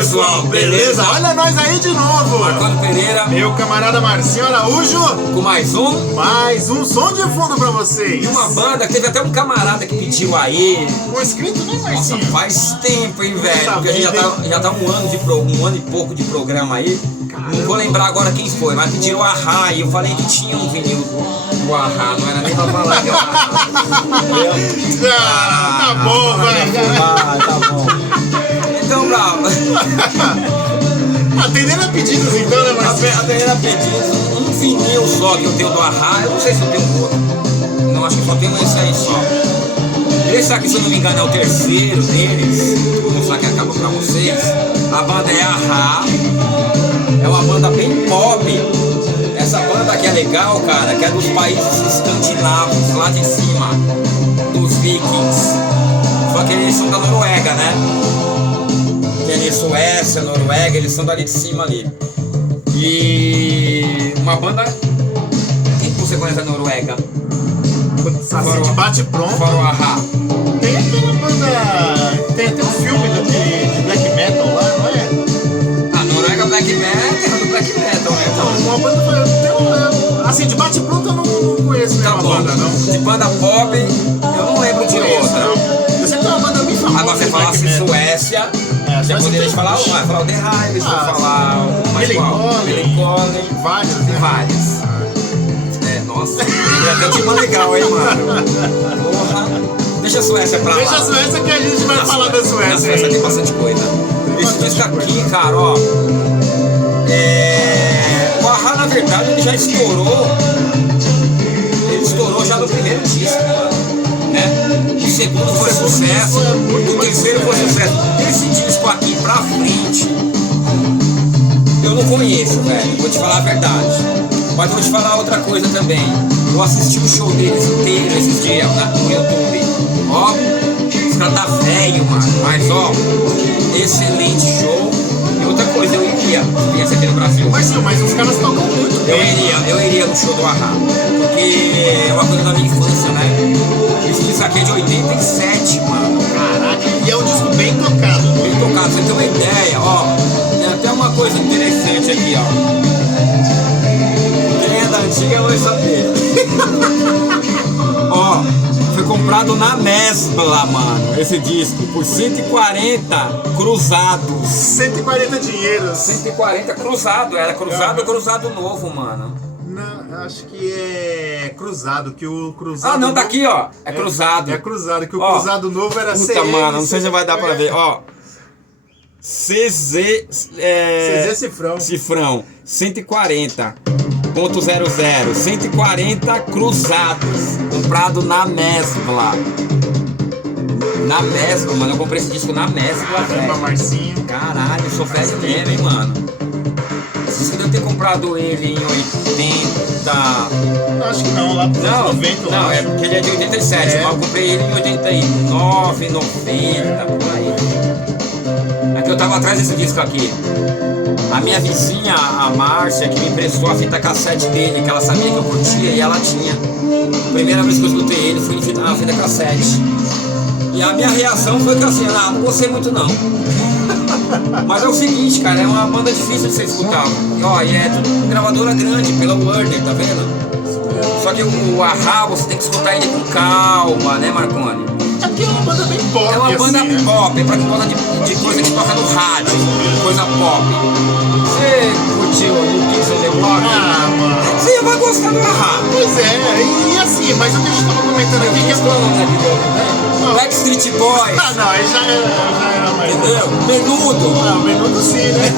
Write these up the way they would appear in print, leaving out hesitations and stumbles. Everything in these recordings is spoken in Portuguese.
pessoal, beleza? Olha nós aí de novo! Marconi Pereira, meu camarada Marcinho Araújo, com mais um som de fundo pra vocês. E uma banda, teve até um camarada que pediu aí. Um inscrito, né, Marcinho? Nossa, faz tempo, hein, velho? Porque a gente já tá um ano e pouco de programa aí. Caramba. Não vou lembrar agora quem foi, mas pediram o Ahá e eu falei que tinha um vinil do Ahá, não era nem pra falar que é o Ahá. Tá bom, vai. Tá bom. Então, bravo. Atendendo a pedidos então, né, Marcinho? Atendendo a pedidos, um vinil só que eu tenho do Ahá, eu não sei se eu tenho outro. Não, acho que só tenho esse aí só. Esse aqui, se eu não me engano, é o terceiro deles. Vou mostrar que acaba pra vocês. A banda é Ahá. É uma banda bem pop. Essa banda aqui é legal, cara, que é dos países escandinavos, lá de cima, dos vikings. Só que eles são da Noruega, né? Aquele Suécia, Noruega, eles são dali de cima ali. E uma banda... Quem que você conhece da Noruega? Saci de bate pronto. Fora o Ahá. Tem aquela banda... Tem até um filme de black metal lá, não é? A Noruega Black Metal, do Black Metal, né? Então, uma banda... Assim, de bate pronto eu não conheço nenhuma banda, não. De banda pop, eu não lembro de outra. Eu sei que tem uma banda bem famosa. Agora você fala assim, Suécia... Você poderia falar um, vai falar o The Hives, vai falar o mais qual? Melancholy, vários, né? Vários. Nossa, é até tipo legal, hein, mano? Porra. Deixa a Suécia pra lá. Deixa a Suécia que a gente vai falar da Suécia. Na Suécia tem bastante coisa. Esse disco aqui, cara, ó. O Ahá, na verdade, ele já estourou. Ele estourou já no primeiro disco, né? O segundo foi sucesso. O terceiro foi sucesso. Esse disco aqui pra frente, eu não conheço, velho. Vou te falar a verdade. Mas vou te falar outra coisa também. Eu assisti o show deles inteiro esses dias no YouTube. Ó, os caras tá velho, mano. Mas ó, excelente show. E outra coisa, eu iria. Viesse aqui no Brasil. Mas os caras tocam muito bem. Eu iria no show do Ahá. Porque é uma coisa da minha infância, né? Esse disco aqui é de 87, mano. Caraca, e é um disco bem tocado. Bem tocado, você tem uma ideia, ó. Tem até uma coisa interessante aqui, ó. Da antiga vai saber. Ó, foi comprado na Mesbla, mano, esse disco, por 140 cruzados. 140 dinheiros. 140 cruzado, era cruzado ou cruzado novo, mano? Não, acho que é cruzado, que o cruzado... Ah, não, tá aqui, ó, é cruzado. É cruzado, que o cruzado novo era CZ. Puta, mano, não sei se vai dar pra ver, ó. CZ Cifrão, 140.00, 140 cruzados, comprado na Mesbla. Na Mesbla, mano, eu comprei esse disco na Mesbla, velho. Marcinho. Caralho, eu sou velho mesmo, hein, mano. Esse disco eu devo ter comprado ele em 80... Acho que não, lá pro 90. Não, é porque ele é de 87, mas eu comprei ele em 89, 90, por aí. É que eu tava atrás desse disco aqui. A minha vizinha, a Márcia, que me emprestou a fita cassete dele, que ela sabia que eu curtia e ela tinha. A primeira vez que eu escutei ele foi na fita cassete. E a minha reação foi que assim, não gostei muito não. Mas é o seguinte, cara, é uma banda difícil de você escutar. E, ó, e é tudo gravadora grande, pela Warner, tá vendo? Só que o Ahá, você tem que escutar ele com calma, né, Marconi? É porque é uma banda bem pop. É uma banda assim, pop, é pra quem gosta de coisa que toca no rádio, coisa pop. Você curtiu o New Kids on the Block? Ah, mano. Você vai gostar do Ahá. Pois é, e assim, mas o que a gente tava comentando aqui que é... Backstreet Boys. Ah, não, aí já era mais... Entendeu? Menudo. Ah, o Menudo sim, né?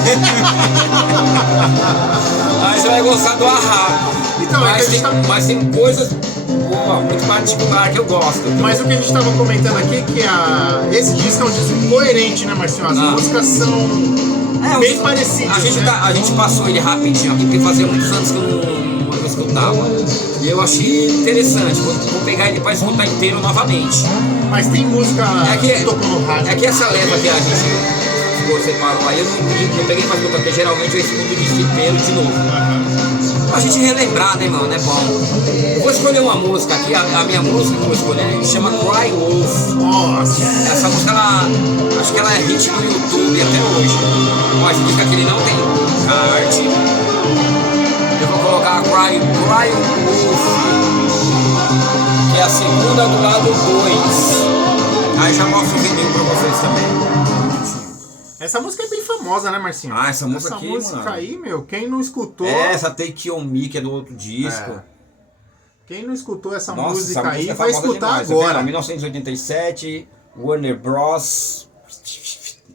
Aí você vai gostar do Ahá. Então, mas tem coisas muito particular que eu gosto. Mas o que a gente tava comentando aqui é que esse disco é um disco coerente, né, Marcinho? As músicas são bem parecidas. A gente passou ele rapidinho aqui, porque fazia muitos anos que eu não escutava. E eu achei interessante. Vou pegar ele pra escutar inteiro novamente. Mas tem música que tocou no rádio. É que essa leva que a gente ficou, separou aí, eu não peguei pra escutar, porque geralmente eu escuto o disco inteiro de novo. Pra gente relembrar, né, mano? É bom. Eu vou escolher uma música aqui, a minha música que eu vou escolher chama Cry Wolf. Nossa! Essa música, acho que ela é hit no YouTube até hoje. Mas esse disco aqui ele não tem arte. Eu vou colocar a Cry Wolf, que é a segunda do lado 2. Aí já mostro o vinil pra vocês também. Essa música é bem famosa, né, Marcinho? Ah, essa música aqui, música mano. aí, meu, quem não escutou... Essa Take On Me, que é do outro disco. É. Quem não escutou essa Nossa, música essa aí música é vai famosa escutar demais, agora. Tá vendo? 1987, Warner Bros.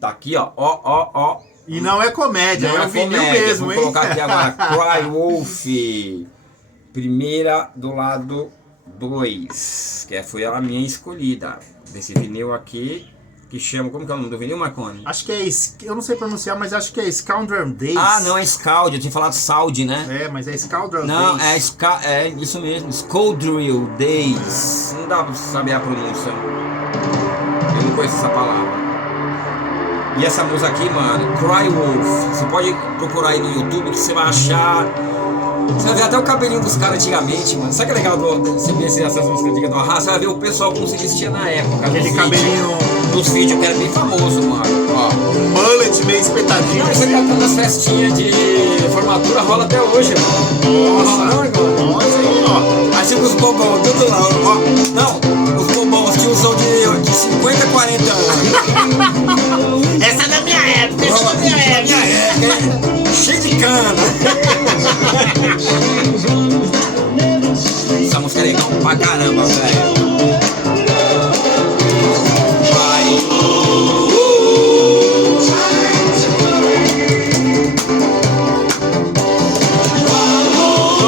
Tá aqui, ó. E não é comédia, Não é um vinil comédia. mesmo, Vou hein? colocar aqui agora Cry Wolf, primeira do lado 2, que foi a minha escolhida. Desse vinil aqui, que chama, como que é o nome do vinil, Marconi? Acho que é, eu não sei pronunciar, mas acho que é Scoundrel Days. Ah, não, é Scald, eu tinha falado Saud, né? É, mas é Scoundrel Não, Days. é isso mesmo, Scoundrel Days. Não dá pra saber a pronúncia. Eu não conheço essa palavra. E essa música aqui, mano, Cry Wolf. Você pode procurar aí no YouTube que você vai achar. Você vai ver até o cabelinho dos caras antigamente, mano. Sabe que é legal você ver essas músicas antigas do Arra? Você vai ver o pessoal como se vestia na época. Aquele cabelinho... Dos vídeos que era bem famoso, mano. Ó. Mullet meio espetadinho. Não, isso aqui até nas festinhas de formatura rola até hoje, mano. Nossa, hein, ó. Aí tinha os bobão, tudo lá, ó. Não, os bobão, os tiozão de 50, 40 anos. Essa é da minha época, essa é da minha época. Cheio de cana. Essa música é legal pra caramba, velho.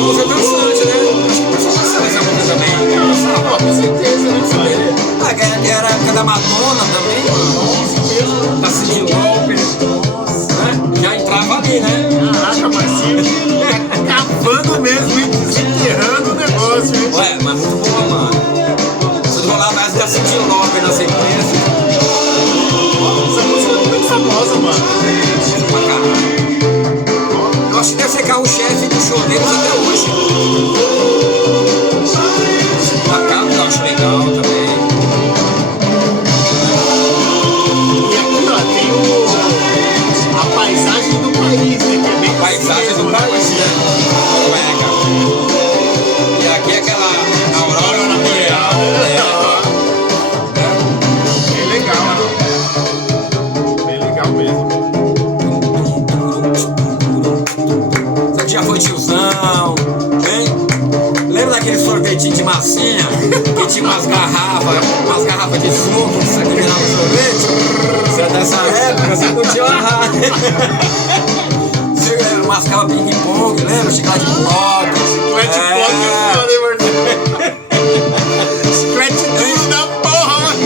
Música dançante, né? Acho que o pessoal sabe essa música também. Com certeza, né? Era a época da Madonna também, mano. Da Cyndi Lauper. Né? Já entrava ali, né? Caraca, Marcinho. Cavando mesmo, hein? Desenterrando o negócio, hein? Ué, mas muito boa, mano. Se rolar mais da Cyndi Lauper na sequência. Essa música é muito famosa, mano. Pra caralho. Eu acho que deve ser carro-chefe dos show deles até hoje. A capa eu acho legal também. E aqui, ó, tem a paisagem do país, né? Que é bem A paisagem do país, né? Noruega. E aqui é aquela aurora boreal. Bem legal, né? Bem legal mesmo. Só que já foi tiozão, hein? Lembra daquele sorvetinho de massinha? Que tinha umas garrafas de suco que você virava sorvete? Você é dessa época, você curtiu a rádio. Você mascava ping-pong, lembra? Chiclete de bloco. Scratch block é foda, hein, Marcinho? Scratch tudo da porra, mano.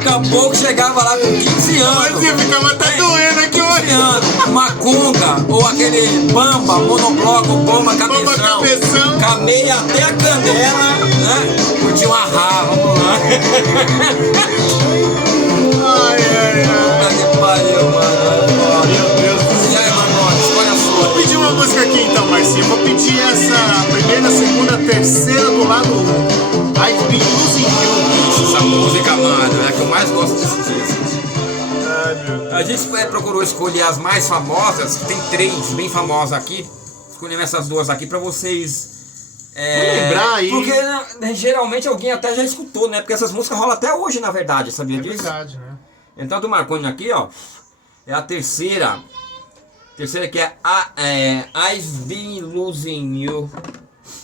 Acabou que chegava lá com 15 anos. Marcinho, ficava até doendo aqui, mano. Uma conga, ou aquele bamba, monobloco, bomba, cabeção, camei até a canela, né? Curti uma rava, vamos lá. Ai, ai, ai. Que pariu, mano. Meu Deus do céu. E aí, mano, escolhe a sua. Vou pedir uma música aqui então, Marcinho. Vou pedir essa primeira, segunda, terceira do lado 1. I've been losing you. Essa música, mano, é a que eu mais gosto desse disco. Ai, meu Deus. A gente procurou escolher as mais famosas, tem 3 bem famosas aqui. Escolhemos essas duas aqui pra vocês. lembrar aí. Porque né, geralmente alguém até já escutou, né? Porque essas músicas rolam até hoje, na verdade, sabia É disso? verdade, né? Então a do Marconi aqui, ó, é a terceira. Terceira que é I've Been Losing You.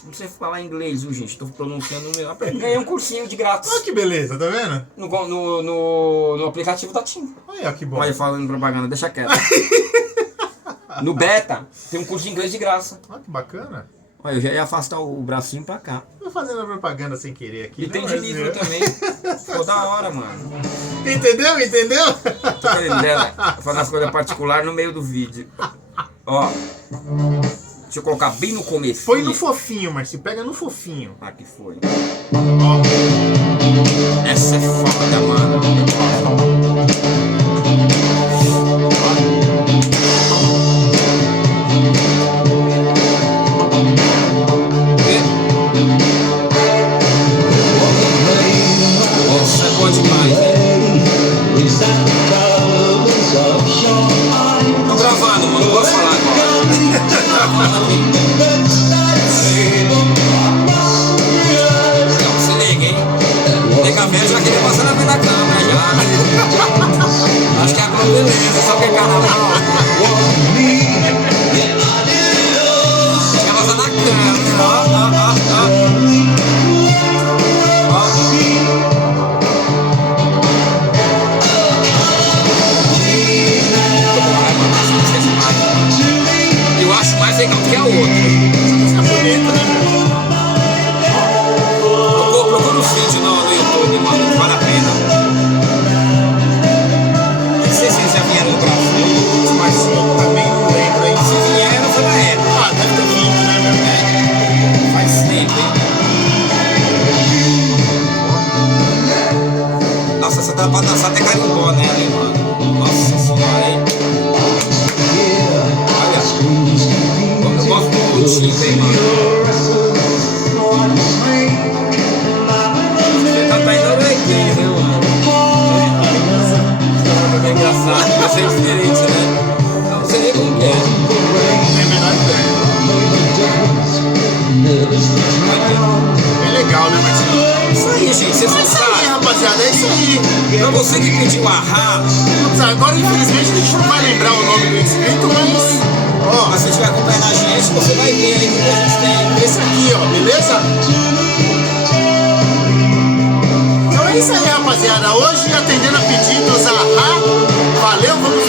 Não sei falar inglês, viu, gente? Tô pronunciando o meu. Ganhei um cursinho de grátis Olha que beleza, tá vendo? no aplicativo da TIM. Olha que bom. Olha, falando propaganda, deixa quieto. No Beta, tem um curso de inglês de graça. Olha que bacana. Olha, eu já ia afastar o bracinho pra cá. Tô fazendo a propaganda sem querer aqui. E né, tem de livro também. Ficou da hora, mano. Entendeu? Entendeu? Tô querendo fazer as coisas particulares no meio do vídeo. Ó. Deixa eu colocar bem no começo. Foi no fofinho, Marcinho. Pega no fofinho. Aqui foi. Ó. Essa é foda, mano. só que é carnaval. Ela tá na cama, eu acho mais legal que a outra. Música bonita, né, meu? Procura os vídeos no YouTube, mano, que vale a pena. Não sei se eles já vieram no Brasil. Mas sim, também não lembro aí. Se vieram, foi na época. Ah, deve ter vindo, né, meu? Faz tempo, hein? Nossa, você dá pra dançar até carimbó nela, hein, mano? Nossa senhora, hein? Olha, eu gosto do Tinta, hein, mano? Você tá indo na igreja, né, mano? É engraçado, vai ser diferente, né? Eu não sei nem como que é. Não tem a menor ideia. Bem legal, né, Marcelo? Isso aí, gente, vocês É não isso aí, sabem. rapaziada, é isso aí. Pra você que pediu a Rá, Putz, agora, infelizmente, a gente não vai lembrar o nome do inscrito, mas... Ó, mas se você estiver acompanhando a gente, você vai ver aí que a gente tem. esse aqui, ó, beleza? Então é isso aí, rapaziada. Hoje, atendendo a pedidos, a Rá. Valeu, vamos